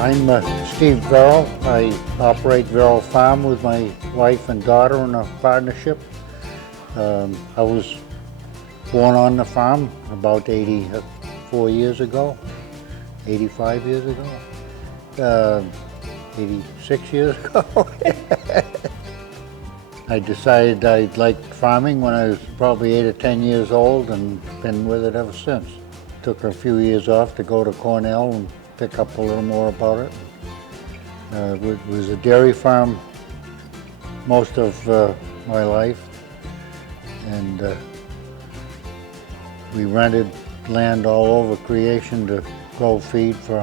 I'm Steve Verrill. I operate Verrill Farm with my wife and daughter in a partnership. I was born on the farm about 84 years ago, 85 years ago, 86 years ago. I decided I liked farming when I was probably 8 or 10 years old and been with it ever since. Took a few years off to go to Cornell and pick up a little more about it. It was a dairy farm most of my life, and we rented land all over creation to grow feed for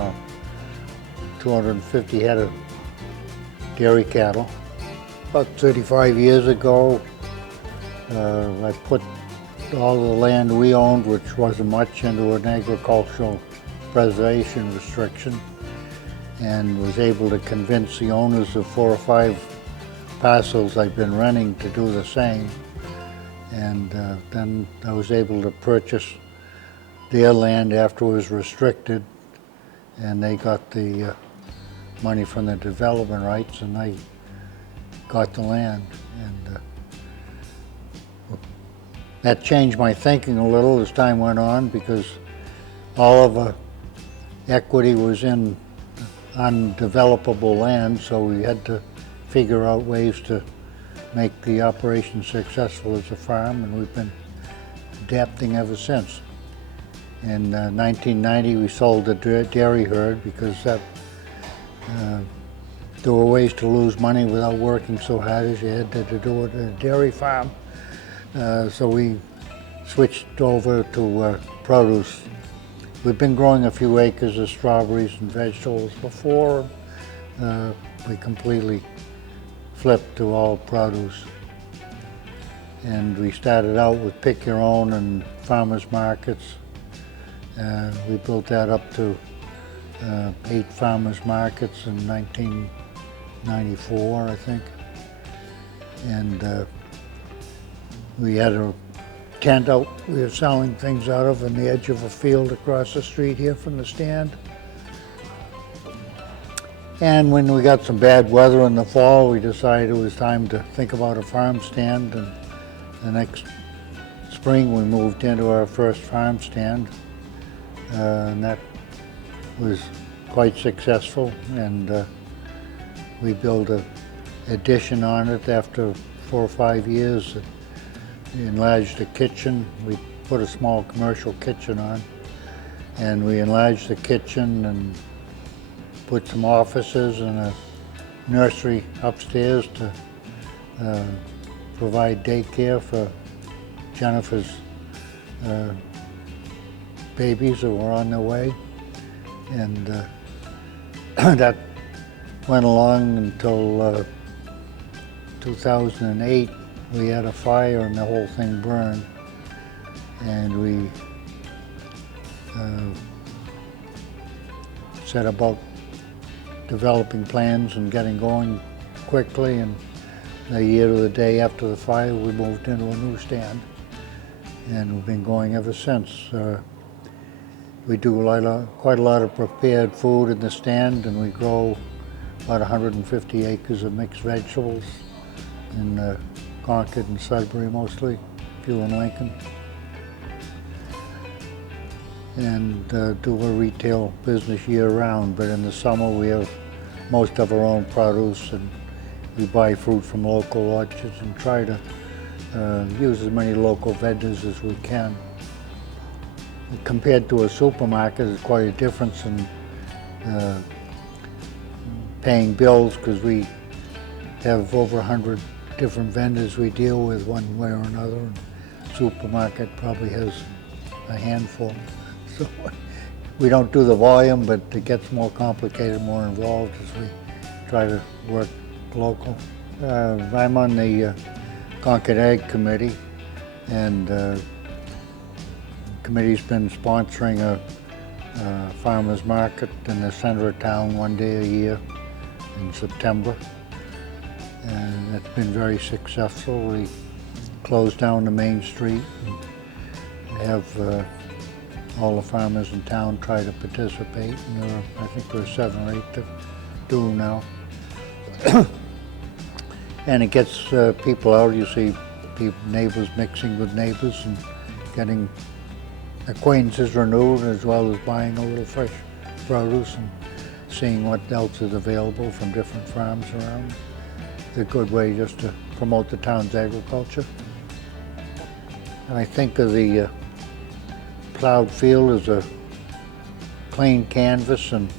250 head of dairy cattle. About 35 years ago, I put all the land we owned, which wasn't much, into an agricultural preservation restriction, and was able to convince the owners of 4 or 5 parcels I've been renting to do the same. And then I was able to purchase their land after it was restricted, and they got the money from the development rights, and I got the land. And that changed my thinking a little as time went on, because all of the equity was in undevelopable land, so we had to figure out ways to make the operation successful as a farm, and we've been adapting ever since. In 1990, we sold the dairy herd because there were ways to lose money without working so hard as you had to do it at a dairy farm. So we switched over to produce. We've been growing a few acres of strawberries and vegetables before. We completely flipped to all produce. And we started out with pick your own and farmers markets. We built that up to 8 farmers markets in 1994, I think. And we had a tent out we were selling things out of on the edge of a field across the street here from the stand. And when we got some bad weather in the fall, we decided it was time to think about a farm stand, and the next spring we moved into our first farm stand, and that was quite successful, and we built an addition on it after 4 or 5 years. We enlarged the kitchen. We put a small commercial kitchen on, and we enlarged the kitchen and put some offices and a nursery upstairs to provide daycare for Jennifer's babies that were on their way. And that went along until 2008. We had a fire and the whole thing burned, and we set about developing plans and getting going quickly, and the year to the day after the fire we moved into a new stand, and we've been going ever since. We do quite a lot of prepared food in the stand, and we grow about 150 acres of mixed vegetables in Concord and Sudbury mostly, a few in Lincoln. And do a retail business year-round, but in the summer we have most of our own produce, and we buy fruit from local orchards and try to use as many local vendors as we can. Compared to a supermarket, there's quite a difference in paying bills, because we have over 100 different vendors we deal with one way or another, and supermarket probably has a handful. So we don't do the volume, but it gets more complicated, more involved as we try to work local. I'm on the Concord Ag Committee, and the committee's been sponsoring a farmer's market in the center of town one day a year in September. And it's been very successful. We closed down the main street and have all the farmers in town try to participate, and I think there are 7 or 8 that do now. And it gets people out. You see neighbors mixing with neighbors and getting acquaintances renewed, as well as buying a little fresh produce and seeing what else is available from different farms around. It's a good way just to promote the town's agriculture. And I think of the plowed field as a clean canvas, and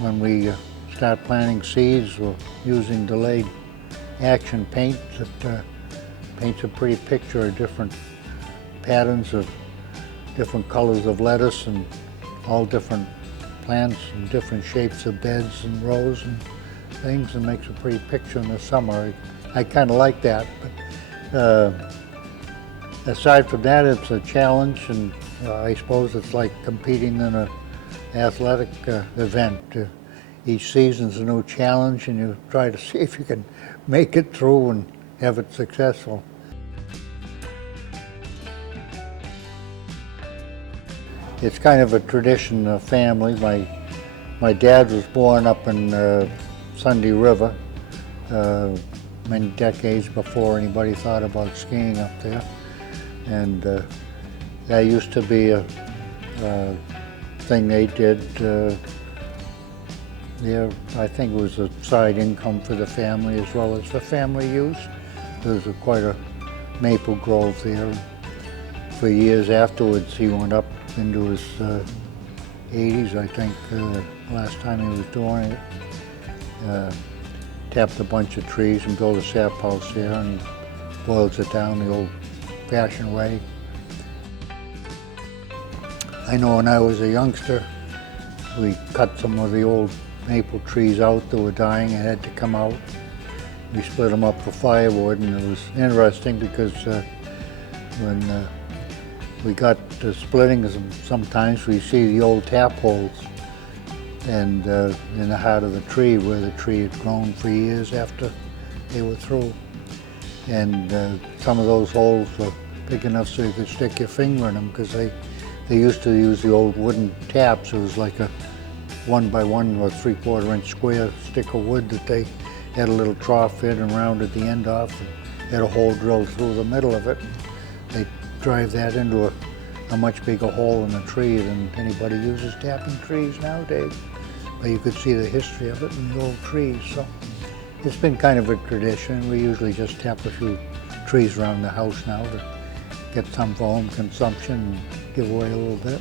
when we start planting seeds, we're using delayed action paint that paints a pretty picture of different patterns of different colors of lettuce and all different plants and different shapes of beds and rows and things, and makes a pretty picture in the summer. I kind of like that, but aside from that, it's a challenge, and I suppose it's like competing in an athletic event. Each season's a new challenge, and you try to see if you can make it through and have it successful. It's kind of a tradition of family. My dad was born up in Sunday River many decades before anybody thought about skiing up there. And that used to be a thing they did there. I think it was a side income for the family as well as for family use. There was quite a maple grove there. For years afterwards, he went up into his 80s, I think, last time he was doing it. Tapped a bunch of trees and built a sap house there, and he boils it down the old-fashioned way. I know when I was a youngster, we cut some of the old maple trees out that were dying and had to come out. We split them up for firewood, and it was interesting because when we got to splitting them, sometimes we see the old tap holes and in the heart of the tree where the tree had grown for years after they were through. And some of those holes were big enough so you could stick your finger in them, because they used to use the old wooden taps. It was like a 1 by 1 or 3/4 inch square stick of wood that they had a little trough in and rounded the end off and had a hole drilled through the middle of it. They drive that into a much bigger hole in the tree than anybody uses tapping trees nowadays. But you could see the history of it in the old trees. So it's been kind of a tradition. We usually just tap a few trees around the house now to get some for home consumption and give away a little bit.